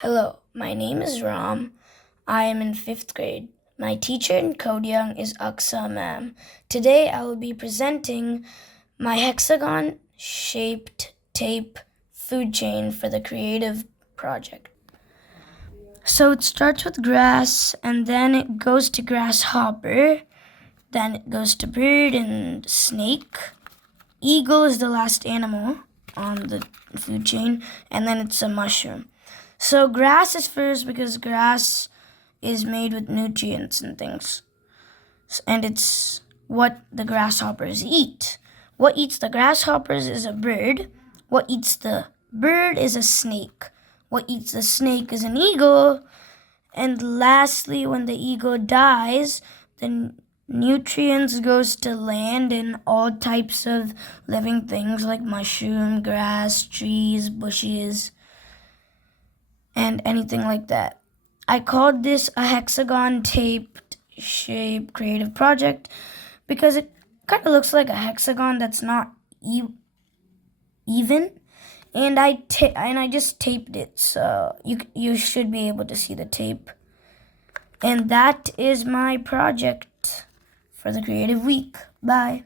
Hello, my name is Ram. I am in 5th grade. My teacher in Code Young is Aksa ma'am. Today I will be presenting my hexagon-shaped tape food chain for the creative project. So it starts with grass, and then it goes to grasshopper, then it goes to bird and snake. Eagle is the last animal on the food chain, and then it's a mushroom. So grass is first because grass is made with nutrients and things. And it's what the grasshoppers eat. What eats the grasshoppers is a bird. What eats the bird is a snake. What eats the snake is an eagle. And lastly, when the eagle dies, the nutrients goes to land and all types of living things like mushroom, grass, trees, bushes, and anything like that. I called this a hexagon taped shape creative project because it kind of looks like a hexagon that's not even, and I just taped it, so you should be able to see the tape. And that is my project for the creative week. Bye.